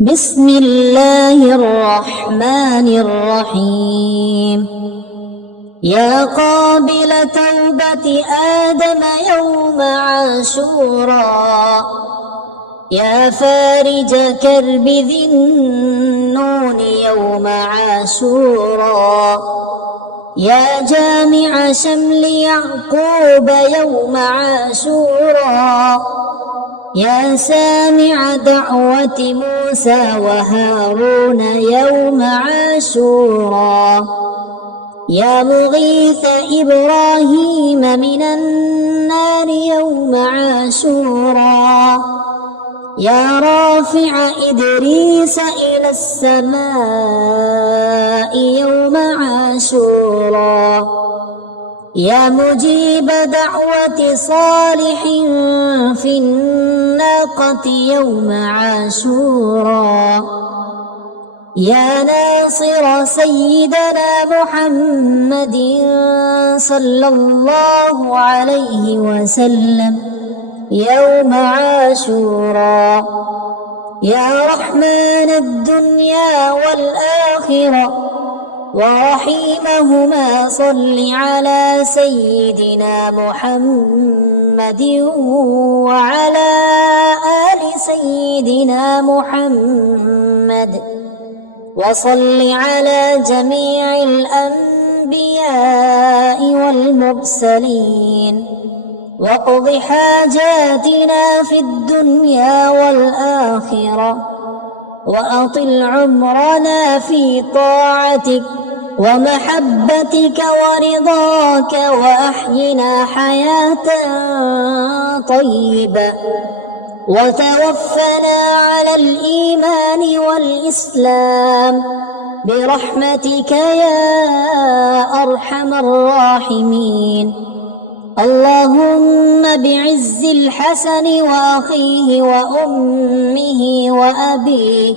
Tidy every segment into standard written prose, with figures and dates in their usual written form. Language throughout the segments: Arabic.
بسم الله الرحمن الرحيم. يا قابل توبة آدم يوم عاشوراء، يا فارج كرب ذي النون يوم عاشوراء، يا جامع شمل يعقوب يوم عاشوراء، يا سامع دعوة موسى وهارون يوم عاشوراء، يا مغيث إبراهيم من النار يوم عاشوراء، يا رافع إدريس إلى السماء يوم عاشوراء، يا مجيب دعوة صالح في الناقة يوم عاشوراء، يا ناصر سيدنا محمد صلى الله عليه وسلم يوم عاشوراء، يا رحمن الدنيا والآخرة ورحيمهما صل على سيدنا محمد وعلى آل سيدنا محمد، وصل على جميع الأنبياء والمرسلين، واقض حاجاتنا في الدنيا والآخرة، وأطل عمرنا في طاعتك ومحبتك ورضاك، وأحينا حياة طيبة، وتوفنا على الإيمان والإسلام برحمتك يا أرحم الراحمين. اللهم بعز الحسن وأخيه وأمه وأبيه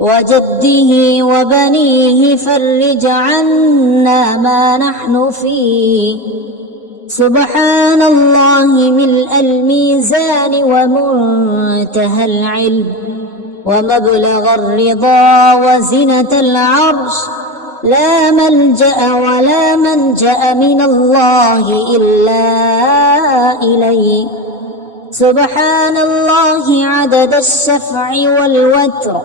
وجده وبنيه فرج عنا ما نحن فيه. سبحان الله ملء الميزان ومنتهى العلم ومبلغ الرضا وزنة العرش، لا ملجأ ولا منجأ من الله إلا إليه. سبحان الله عدد الشفع والوتر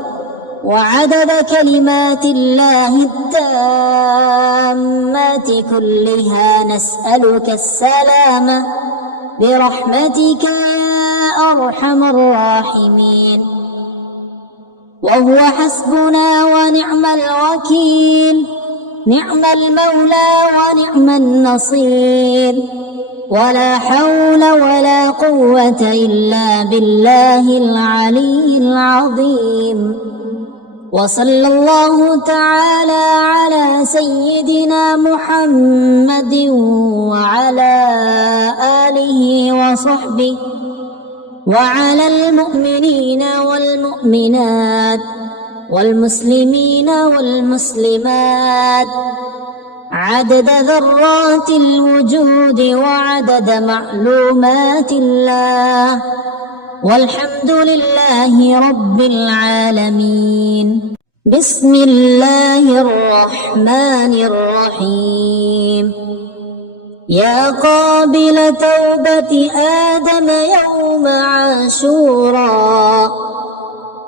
وعدد كلمات الله التامات كلها، نسألك السلامة برحمتك يا أرحم الراحمين. وهو حسبنا ونعم الوكيل، نعم المولى ونعم النصير، ولا حول ولا قوة إلا بالله العلي العظيم. وصلى الله تعالى على سيدنا محمد وعلى آله وصحبه وعلى المؤمنين والمؤمنات والمسلمين والمسلمات عدد ذرات الوجود وعدد معلومات الله، والحمد لله رب العالمين. بسم الله الرحمن الرحيم. يا قابل توبة آدم يوم عاشوراء،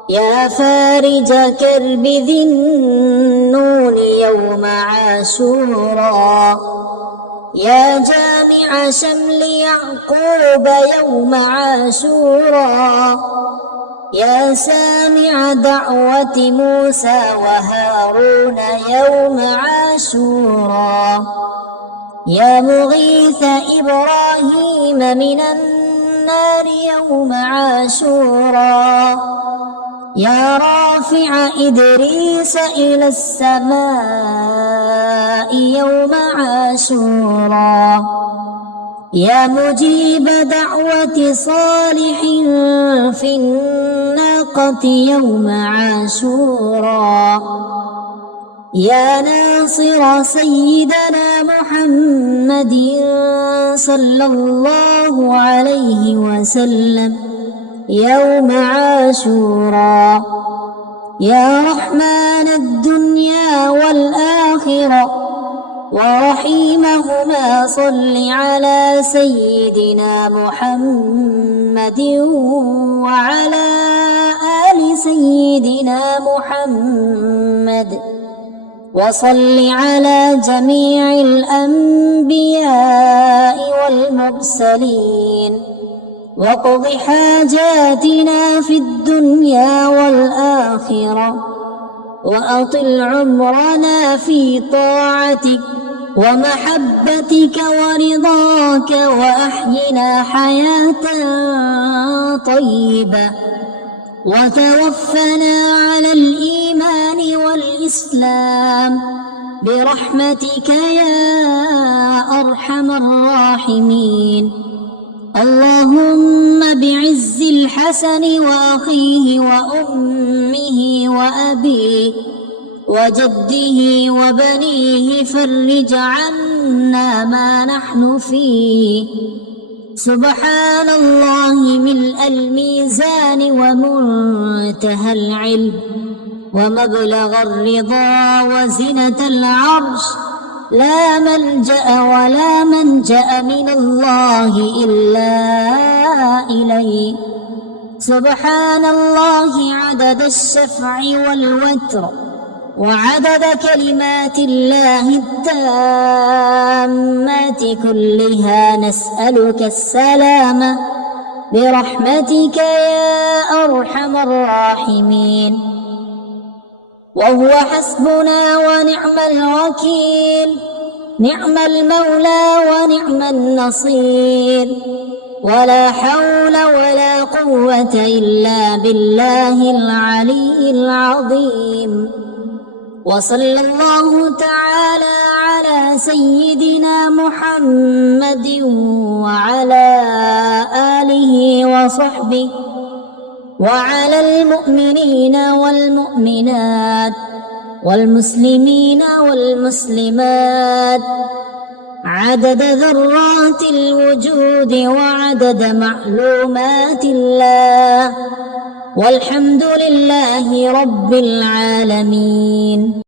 يا فارج كرب ذي النون يوم عاشوراء، يا جامع شمل يعقوب يوم عاشوراء، يا سامع دعوة موسى وهارون يوم عاشوراء، يا مغيث إبراهيم من النار يوم عاشوراء، يا رافع إدريس إلى السماء يوم عاشوراء، يا مجيب دعوة صالح في الناقة يوم عاشوراء، يا ناصر سيدنا محمد صلى الله عليه وسلم يوم عاشوراء، يا رحمن الدنيا والآخرة ورحيمهما صل على سيدنا محمد وعلى آل سيدنا محمد وصل على جميع الأنبياء والمرسلين واقض حاجاتنا في الدنيا والآخرة وأطل عمرنا في طاعتك ومحبتك ورضاك وأحينا حياة طيبة وتوفنا على الإيمان والإسلام برحمتك يا أرحم الراحمين. اللهم بعز الحسن وأخيه وأمه وأبيه وجده وبنيه فرج عنا ما نحن فيه. سبحان الله ملء الميزان ومنتهى العلم ومبلغ الرضا وزنة العرش، لا ملجأ ولا منجأ من الله إلا إليه. سبحان الله عدد الشفع والوتر وعدد كلمات الله التامات كلها، نسألك السلام برحمتك يا أرحم الراحمين. وهو حسبنا ونعم الوكيل، نعم المولى ونعم النصير، ولا حول ولا قوة إلا بالله العلي العظيم. وصلى الله تعالى على سيدنا محمد وعلى آله وصحبه وعلى المؤمنين والمؤمنات والمسلمين والمسلمات عدد ذرات الوجود وعدد معلومات الله، والحمد لله رب العالمين.